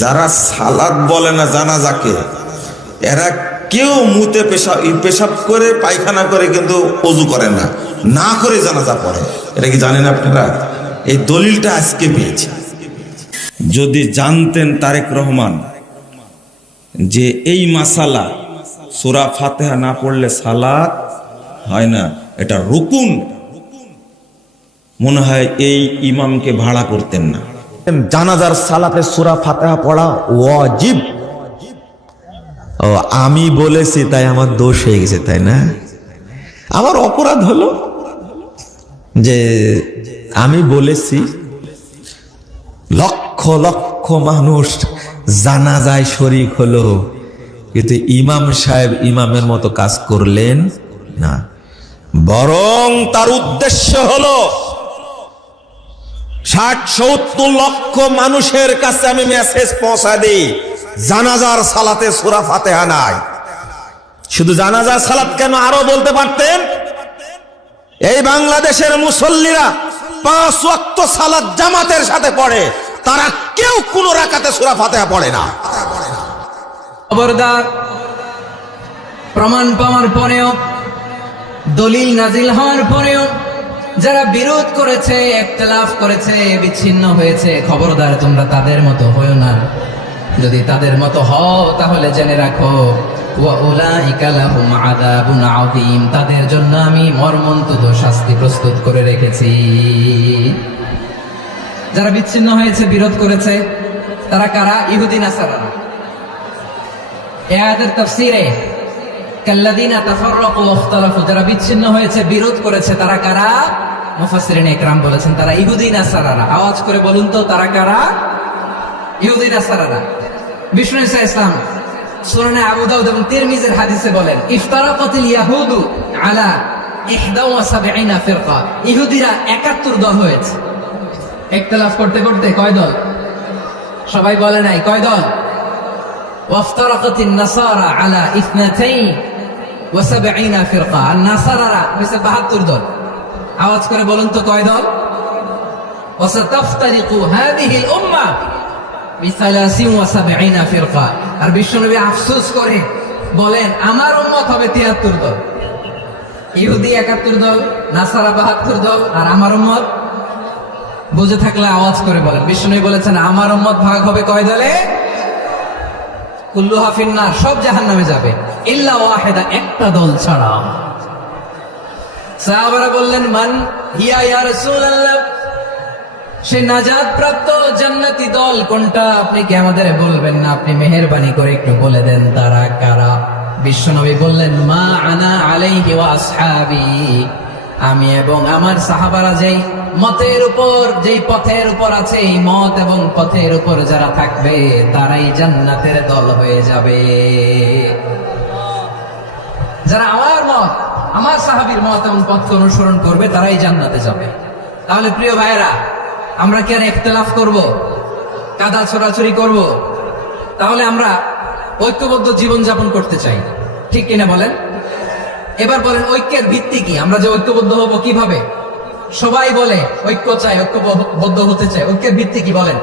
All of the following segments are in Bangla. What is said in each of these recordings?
যারা সালাত বলে না জানাজাকে, এরা কেউ মুতে পেশাব করে পায়খানা করে কিন্তু ওযু করে না, না করে জানাজা পড়ে। এটা কি জানেন আপনারা? এই দলিলটা আজকে পেয়েছি। যদি জানতেন তারেক রহমান যে এই মাসালা সূরা ফাতিহা না পড়লে সালাত হয় না, এটা রুকুন, মনে হয় এই ইমামকে ভাড়া করতেন না। জানাজার সালাতে সূরা ফাতিহা পড়া ওয়াজিব। ও আমি বলেছি তাই আমার দোষ হয়ে গেছে, তাই না? আমার অপরাধ হলো যে আমি বলেছি লক্ষ লক্ষ মানুষ জানাজায় শরীক হলো, কিন্তু ইমাম সাহেব ইমামের মতো কাজ করলেন না, বরং তার উদ্দেশ্য হলো ৬০-৭০ লক্ষ মানুষের কাছে আমি মেসেজ পৌঁছা দিই জানাজার সালাতে সূরা ফাতিহা নাই। শুধু জানাজার সালাত কেন, আরো বলতে পারতেন এই বাংলাদেশের মুসল্লিরা ৫ ওয়াক্ত সালাত জামাতের সাথে পড়ে, তারা কেউ কোন রাকাতে সূরা ফাতিহা পড়ে না। খবরদার, প্রমাণ পাওয়ার পরেও, দলিল নাজিল হওয়ার পরেও যারা বিরোধ করেছে, ইখতিলাফ করেছে, বিচ্ছিন্ন হয়েছে, খবরদার তোমরা তাদের মতো হয়ো না। যদি তাদের মতো হও তাহলে জেনে রাখো ওয়া উলাইকা লাহুম আযাবুন আযীম, তাদের জন্য আমি মর্মন্তুদ শাস্তি প্রস্তুত করে রেখেছি। যারা বিচ্ছিন্ন হয়েছে, বিরোধ করেছে, তারা কারা? ইহুদি নাসারারা। এই আয়াতের তাফসীরে কাল্লাযীনা তাফাররাকু ওয়া ইখতালাফু, যারা বিচ্ছিন্ন হয়েছে, বিরোধ করেছে, তারা কারা? মুফাসসিরিন ইকরাম বলেছেন তারা ইহুদি নাসারারা। আওয়াজ করে বলুন তো, তারা কারা? ইহুদি নাসারারা। বিষ্ণু ঈসা ইসলাম সুনানে আবু দাউদ এবং তিরমিজির হাদিসে বলেন, ইফতারাকাতিল ইয়াহুদু আলা 71 ফিরকা, ইহুদিরা 71 দল হয়েছে। ইখতিলাফ করতে করতে কয় দল? সবাই বলে নাই, কয় দল? ওয়াফতারাকাতিন নাসারা আলা 72 ফিরকা, আর নাসারারা হয়েছে 72 দল। আওয়াজ করে বলুন তো, কয় দল? ওয়াসাতাফতারিকু হাদিহিল উম্মাহ ব73 ফিরকা। আর বিশ্বনবী আফসোস করে বলেন, আমার উম্মত হবে 73 দল। ইহুদি 71 দল, নাসারা 72 দল, আর আমার উম্মত, বুঝে থাকলে আওয়াজ করে বলেন। বিশ্বনবী বলেছেন আমার উম্মত ভাগ হবে কয় দলে? কুল্লুহা ফিন্নার, সব জাহান্নামে যাবে, ইল্লা ওয়াহিদা, একটা দল ছাড়া। সাহাবারা বললেন, মান হিয়া ইয়া রাসূলুল্লাহ, সে নাজাত প্রাপ্ত জান্নাতি দল কোনটা? আপনি কি আমাদের বলবেন না? আপনি মেহেরবানি করে একটু বলে দেন তারা কারা। বিশ্বনবী বললেন, মা আনা আলাইহি ওয়া আসহাবি, আমি এবং আমার সাহাবারা যেই মতের উপর, যেই পথের উপর আছে, এই মত এবং পথের উপর যারা থাকবে তারাই জান্নাতের দল হয়ে যাবে। যারা আমার মত, আমার সাহাবীর মত এবং পথকে অনুসরণ করবে তারাই জান্নাতে যাবে। তাহলে প্রিয় ভাইয়েরা, আমরা কি আর ইখতিলাফ করব, কাদা ছোড়াছড়ি করব? তাহলে আমরা ঐক্যবদ্ধ জীবন যাপন করতে চাই, ঠিক কিনা বলেন? এবার বলেন, ঐক্যের ভিত্তি কি? আমরা যে ঐক্যবদ্ধ হব কিভাবে? সবাই বলে ঐক্য চাই, ঐক্যবদ্ধ হতে চাই, ঐক্যের ভিত্তি কি বলেন?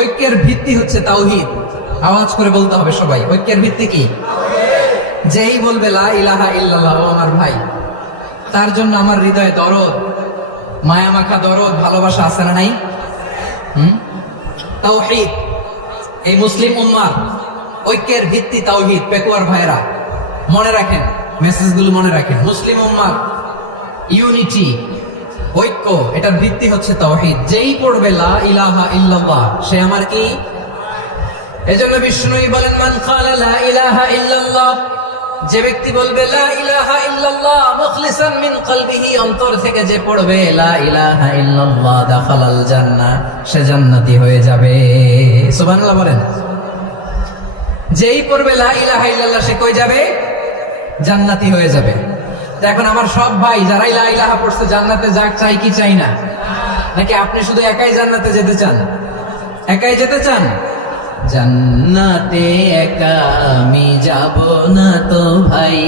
ঐক্যের ভিত্তি হচ্ছে তাওহীদ। আওয়াজ করে বলতে হবে সবাই, ঐক্যের ভিত্তি কি? যেই বলবে লা ইলাহা ইল্লাল্লাহ, ও আমার ভাই, তার জন্য আমার হৃদয়ে দরদ, মায়া মাখা দরদ, ভালোবাসা আছে না নাই? তাওহীদ, এই মুসলিম উম্মার ঐক্যের ভিত্তি তাওহীদ। পেকুয়ার ভাইরা মনে রাখেন, মেসেজগুলো মনে রাখেন। মুসলিম উম্মার ইউনিটি, ঐক্য, এটার ভিত্তি হচ্ছে তাওহীদ। যেই পড়বে লা ইলাহা ইল্লাল্লাহ, সে আমার কি? এজন্য বিষ্ণুই বলেন, মান ক্বালা লা ইলাহা ইল্লাল্লাহ, যে ব্যক্তি বলবে লা ইলাহা ইল্লাল্লাহ মুখলিসান মিন কলবিহি, অন্তর থেকে যে পড়বে লা ইলাহা ইল্লাল্লাহ, দাখালাল জান্নাহ, সে জান্নাতি হয়ে যাবে। সুবহানাল্লাহ বলেন। যেই পড়বে লা ইলাহা ইল্লাল্লাহ, সে কই যাবে? জান্নাতি হয়ে যাবে। তো এখন আমার সব ভাই যারাই লা ইলাহা পড়ছে জান্নাতে যাক, চাই কি চাই না? নাকি আপনি শুধু একাই জান্নাতে যেতে চান? একাই যেতে চান? জান্নাতে একা আমি যাব না তো ভাই,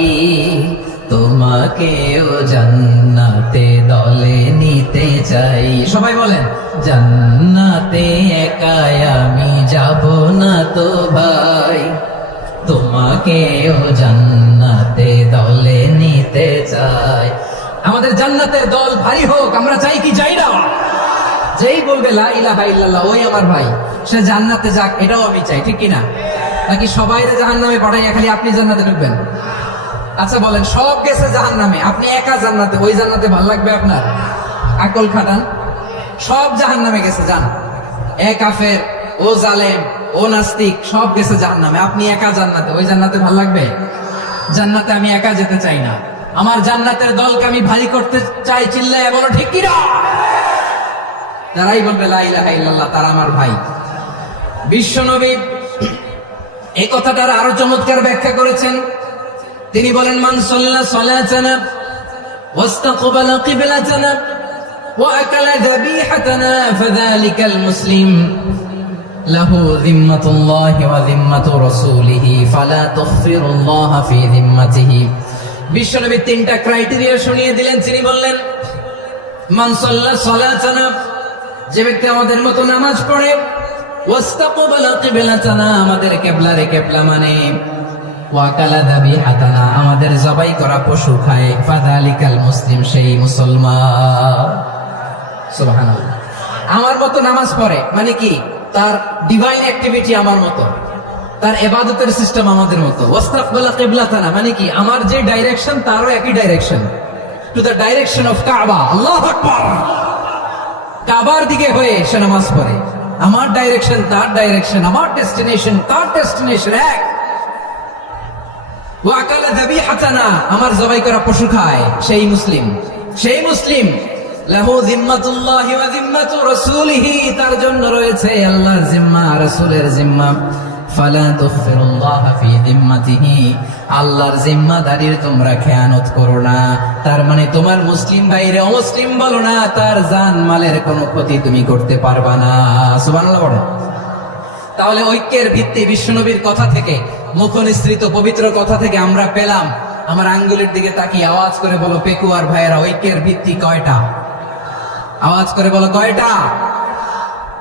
তোমাকেও জান্নাতে দলে নিতে চাই। সবাই বলেন, জান্নাতে একা আমি যাব না তো ভাই, তোমাকেও জান্নাতে দলে নিতে চাই। আমাদের জান্নাতের দল ভারী হোক, আমরা চাই কি চাই না? যেই বলবে লা ইলাহা ইল্লাল্লাহ ওই আমার ভাই, সে জান্নাতে যাক, এটাও আমি চাই, ঠিক কিনা? নাকি সবাই জাহান্নামে পাঠাইয়া খালি আপনি জান্নাতে ঢুকবেন? আচ্ছা বলেন, সব গেছে জাহান্নামে, আপনি একা জান্নাতে, ওই জান্নাতে ভালো লাগবে আপনার? আকল খাটান। সব জাহান্নামে গেছে, যান। এ কাফের, ও জালেম, ও নাস্তিক, সব গেছে জাহান্নামে, আপনি একা জান্নাতে, ওই জান্নাতে ভালো লাগবে? জান্নাতে আমি একা যেতে চাই না, আমার জান্নাতের দলকে আমি ভারী করতে চাই। চিল্লায় বলো ঠিক কিনা? যারাই বলবে লা ইলাহা ইল্লাল্লাহ তারা আমার ভাই। বিশ্বনবী এই কথাটার আরো চমৎকার ব্যাখ্যা করেছেন। তিনি বলেন, মান সাল্লা সালাতানা ওয়াস্তাকবালা কিবলাতানা ওয়া আকালা যাবিহাতানা ফাযালিকাল মুসলিম লাহু যিম্মাতুল্লাহি ওয়া যিম্মাতু রাসূলিহি ফালা তুগফিরুল্লাহা ফি যিম্মাতিহি। বিশ্বনবী তিনটা ক্রাইটেরিয়া শুনিয়ে দিলেন। তিনি বললেন, মান সাল্লা সালাতানা, যে ব্যক্তি আমাদের মতো নামাজ পড়ে, ওয়াস্তাকবালা কিবলাতানা, আমাদের কিবলারে কিবলা মানে, ওয়া কালা যাবিহাতানা, আমাদের জবাই করা পশু খায়, ফাযালিকাল মুসলিম, সেই মুসলমান। সুবহানাল্লাহ। আমার মতো নামাজ পড়ে মানে কি? তার ডিভাইন অ্যাক্টিভিটি আমার মতো, তার ইবাদতের সিস্টেম আমাদের মতো। ওয়াস্তাকবালা কিবলাতানা মানে কি? আমার যে ডাইরেকশন তারও একই direction, to the direction of কাবা। আল্লাহু আকবার। কাবার দিকে হয়ে সে নামাজ পড়ে। আমার ডাইরেকশন তার ডাইরেকশন, আমার ডেস্টিনেশন তার ডেস্টিনেশন এক। ওয়া আকালা যাবিহাতানা, আমার জবাই করা পশু খায়, সেই মুসলিম। সেই মুসলিম লাহু যিম্মাতুল্লাহি ওয়া যিম্মাতু রাসূলিহি, তার জন্য রয়েছে আল্লাহর জিম্মা, রাসূলের জিম্মা। ফালা তুগফিরুল্লাহা ফি যিম্মাতিহি, আল্লাহর জিম্মাদারির তোমরা খেয়ানত করো না। তার মানে তোমার মুসলিম ভাইরে অমুসলিম বলো না, তার জান মালের কোনো ক্ষতি তুমি করতে পারবা না। সুবহানাল্লাহ বলেন। তাহলে ঐক্যের ভিত্তি বিশ্বনবীর কথা থেকে, মুখনিসৃত পবিত্র কথা থেকে আমরা পেলাম। আমার আঙ্গুলের দিকে তাকিয়ে আওয়াজ করে বলো পেকুয়ার ভাইয়েরা, ঐক্যের ভিত্তি কয়টা? আওয়াজ করে বলো কয়টা?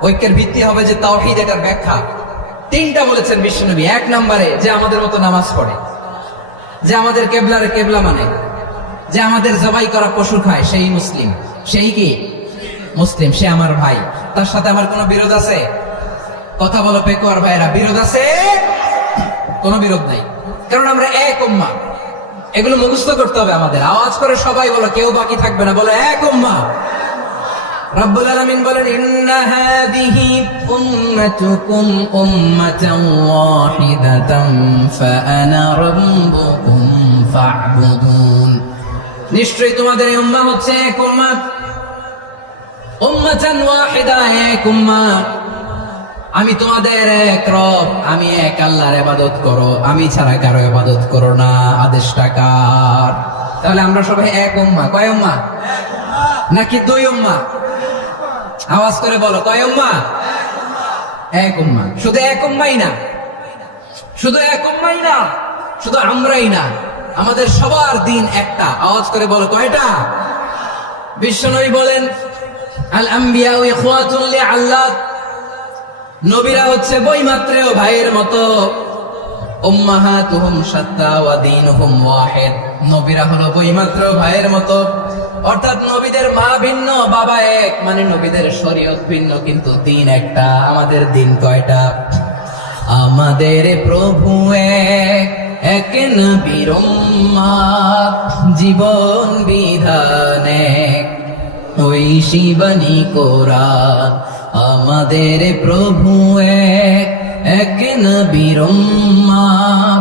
ঐক্যের ভিত্তি হবে যে তাওহীদ, এটার ব্যাখ্যা তিনটা বলেছেন বিশ্বনবী। এক নম্বরে, যে আমাদের মতো নামাজ পড়ে, যে আমাদের কেবলারে কেবলা মানে, যে আমাদের জবাই করা পশু খায়, সেই মুসলিম। সেই কি মুসলিম? সে আমার ভাই। তার সাথে আমার কোনো বিরোধ আছে? কথা বলো পেকুয়ার ভাইরা, বিরোধ আছে? কোনো বিরোধ নাই, কারণ আমরা এক উম্মাহ। এগুলো মুখস্থ করতে হবে আমাদের। আওয়াজ করে সবাই বলো, কেউ বাকি থাকবে না, বলো এক উম্মাহ। রব্বুল আলামিন বলেন, ইন্না হাযিহি উম্মাতুকুম উম্মাতান ওয়াহিদাতান ফাআনা রাব্বুকুম ফা'বুদুন। নিশ্চয়ই তোমাদের এই উম্মাহ হচ্ছে এক উম্মাহ, উম্মাতান ওয়াহিদা, এক উম্মাহ। আমি তোমাদের এক রব, আমি এক আল্লাহর ইবাদত করো, আমি ছাড়া কারো ইবাদত করো না। আদেশটা কার? তাহলে আমরা সবাই এক উম্মাহ। কয় উম্মাহ? নাকি দুই উম্মাহ? আওয়াজ করে বলো, কয় উম্মাহ? এক উম্মাহ। শুধু এক উম্মাই না, শুধু এক উম্মাই না, শুধু আমরাই না, আমাদের সবার দিন একটা। আওয়াজ করে বলো কয়টা? বিশ্বনবী বলেন, আল আম্বিয়া ইখওয়াতুন লিআল্লাহ, নবীরা হচ্ছে বৈমাত্রেয় ভাইয়ের মতো। উম্মাহাতুহুম শাত্তা ওয়া দীনুহুম ওয়াহিদ, নবীরা হলো বৈমাত্রেয় ভাইয়ের মতো। অর্থাৎ নবীদের মা ভিন্ন, বাবা এক, মানে নবীদের শরীয়ত ভিন্ন, কিন্তু দিন একটা। আমাদের দিন কয়টা? আমাদের প্রভু এক, এক নবীর উম্মাহ, জীবন বিধান এক, ওই শিবানী কোরআন। আমাদের প্রভু এক, এক নবীর উম্মাহ,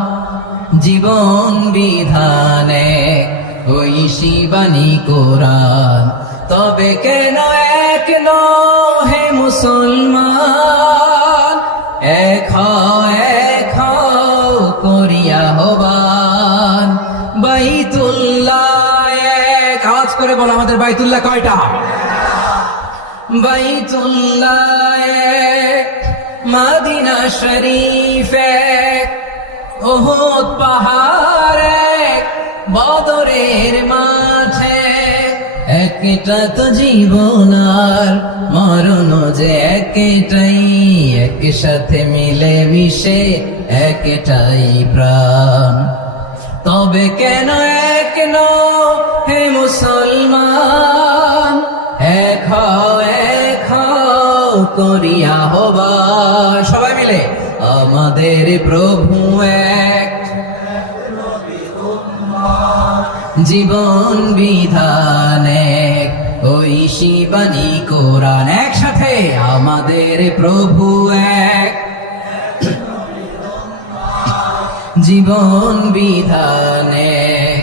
জীবন বিধান এক, ওই শিবানী কোরআন। তবে কেন এক হে মুসলমান, এক করিয়া হবান বাইতুল্লাহ এক। আওয়াজ করে বলো, আমাদের বাইতুল্লাহ কয়টা? বাইতুল্লাহ এক, মদিনা শরীফ এক, উহুদ পাহাড় এক, বদরের মাঠে। একটা তো জীবন আর মরণ যে একটাই, একসাথে মিলে মিশে একটাই প্রাণ। তবে কেন এক নও হে মুসলমান, এক হও করিয়া আহ্বান। সবাই মিলে আমাদের প্রভু এক, জীবন বিধান এক, ঐশী বাণী কোরআন। একসাথে আমাদের প্রভু এক, জীবন বিধান এক,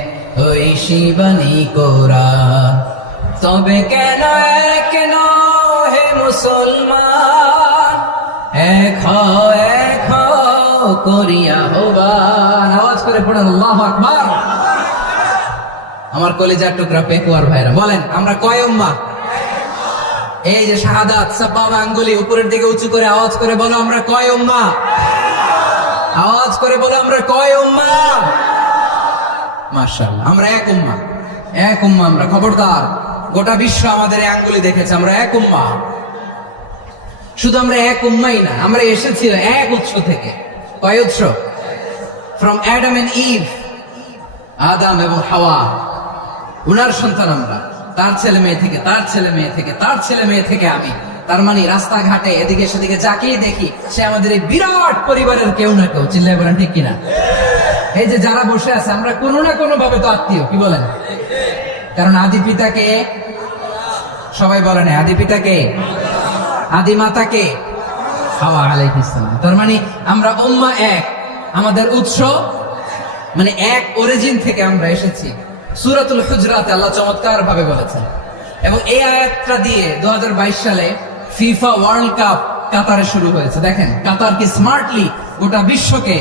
ঐশী বাণী কোরআন। তবে কেন এক নও হে মুসলমান, এক হও করিয়া আহ্বান। আওয়াজ করে পড়েন আল্লাহু আকবার। আমার কলিজার টুকরা পেকুয়ার ভাইরা বলেন, আমরা কয় উম্মাহ? এই যে শাহাদাত সাবাবা আঙ্গুলি উপরের দিকে উঁচু করে আওয়াজ করে বলো, আমরা কয় উম্মাহ? আওয়াজ করে বলো, আমরা কয় উম্মাহ? মাশাআল্লাহ, আমরা এক উম্মাহ, এক উম্মাহ। আমরা খবরদার, গোটা বিশ্ব আমাদের এই আঙ্গুলি দেখেছে, আমরা এক উম্মাহ। শুধু আমরা এক উম্মাই না, আমরা এসেছি এক উৎস থেকে। কয় উৎস? ফ্রম অ্যাডাম এন্ড ইভ, আদম এবং হাওয়া, উনার সন্তান আমরা। তার ছেলে মেয়ে থেকে, তার ছেলে মেয়ে থেকে, তার ছেলে মেয়ে থেকে আমি। তার মানে রাস্তাঘাটে এদিকে সেদিকে যাকেই দেখি সে আমাদের এই বিরাট পরিবারের কেউ না কেউ। চিল্লায় বলেন ঠিক কিনা? এই যে যারা বসে আছে, আমরা কোনো না কোনো ভাবে তো আত্মীয়, কি বলেন? কারণ আদি পিতাকে, সবাই বলেন আদি পিতাকে, আদি মাতাকে হাওয়া আলাইহিস সালাম। তার মানে আমরা উম্মাহ এক, আমাদের উৎস মানে এক, অরিজিন থেকে আমরা এসেছি। সূরাতুল হুজরাতে আল্লাহ চমৎকার ভাবে বলেছেন, এবং এই আয়াতটা দিয়ে 2022 সালে ফিফা ওয়ার্ল্ড কাপ কাতারে শুরু হয়েছে। দেখেন কাতার কি স্মার্টলি গোটা বিশ্বকে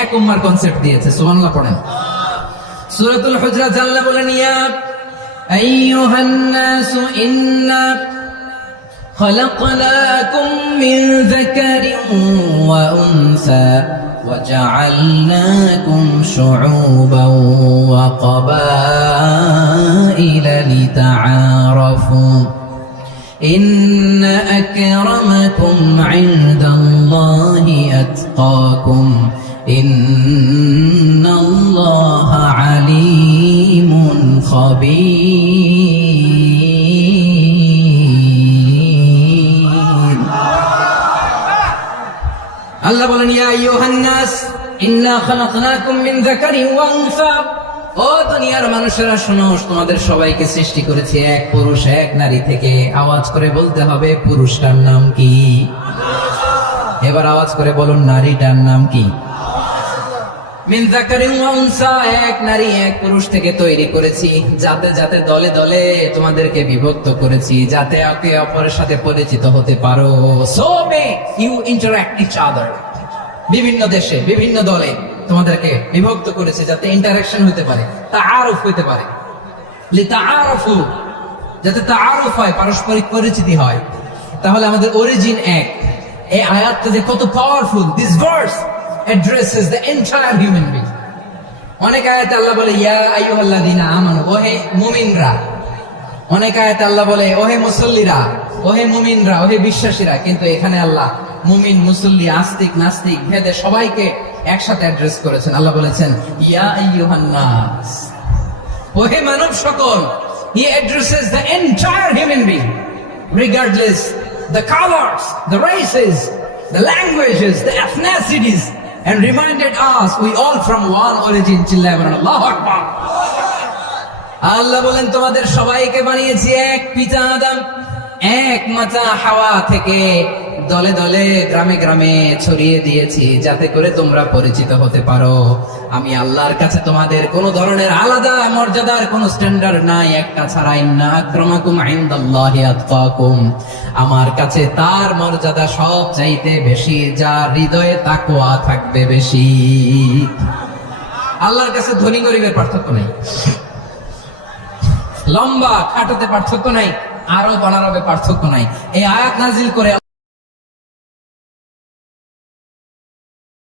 এক উম্মার কনসেপ্ট দিয়েছে। সুবহানাল্লাহ পড়েন। সূরাতুল হুজরাত আল্লাহ বলেন, ইয়া আইয়ুহান নাসু ইন্না خلقناكم من ذكر وأنثى وجعلناكم شعوبا وقبائل لتعارفوا إن أكرمكم عند الله أتقاكم إن الله عليم خبير। আল্লাহ বলেন, ইয়া আইয়ুহান নাস ইন্না খালাকনাকুম মিন যাকারিন ওয়া উনসা। ও দুনিয়ার মানুষেরা শোনো, তোমাদের সবাইকে সৃষ্টি করেছি এক পুরুষ এক নারী থেকে। আওয়াজ করে বলতে হবে, পুরুষটার নাম কি? এবার আওয়াজ করে বলুন, নারীটার নাম কি? মিন যাকারিন ওয়া উনসা, এক নারী এক পুরুষ থেকে তৈরি করেছি। যাতে যাতে দলে দলে তোমাদেরকে বিভক্ত করেছি, যাতে একে অপরের সাথে পরিচিত হতে পারো। So may you interact each other. বিভিন্ন দেশে বিভিন্ন দলে তোমাদেরকে বিভক্ত করেছি যাতে ইন্টারঅ্যাকশন হতে পারে, তাআরুফ হতে পারে। লিতাআরফু, যাতে তাআরুফ হয়, পারস্পরিক পরিচিতি হয়। তাহলে আমাদের অরিজিন এক। এই আয়াতটা যে কত powerful! This verse addresses the entire human being. অনেক আয়াতে আল্লাহ বলে, ইয়া আইয়ুহাল্লাযীনা আমানু, ওহে মুমিনরা। অনেক আয়াতে আল্লাহ বলে, ওহে মুসল্লিরা, ওহে মুমিনরা, ওহে বিশ্বাসীরা। কিন্তু এখানে আল্লাহ মুমিন, মুসল্লি, আস্তিক, নাস্তিক ভেদে সবাইকে একসাথে অ্যাড্রেস করেছেন। আল্লাহ বলেছেন, ইয়া আইয়ুহান নাস, ওহে মানব সকল। He addresses the entire human being, regardless the colors, the races, the languages, the ethnicities, and reminded us we all from one origin. চিল্লায় বলেন আল্লাহু আকবার। আল্লাহ বলেন, তোমাদের সবাইকে বানিয়েছি এক পিতা আদম, এক মাতা হাওয়া থেকে। দলে দলে গ্রামে গ্রামে ছড়িয়ে দিয়েছি যাতে করে তোমরা পরিচিত হতে পারো। আমি আল্লাহর কাছে তোমাদের কোন ধরনের আলাদা মর্যাদার কোন স্ট্যান্ডার্ড নাই, একটা ছাড়া। ইন্না আকরামাকুম ইনদাল্লাহি আতকাকুম, আমার কাছে তার মর্যাদা সব চাইতে বেশি, যার হৃদয়ে তাকওয়া থাকবে বেশি। আল্লাহর কাছে ধনী গরিবের পার্থক্য নাই, লম্বা খাটোতে পার্থক্য নাই, আরো অনারবে পার্থক্য নাই। এই আয়াত নাজিল করে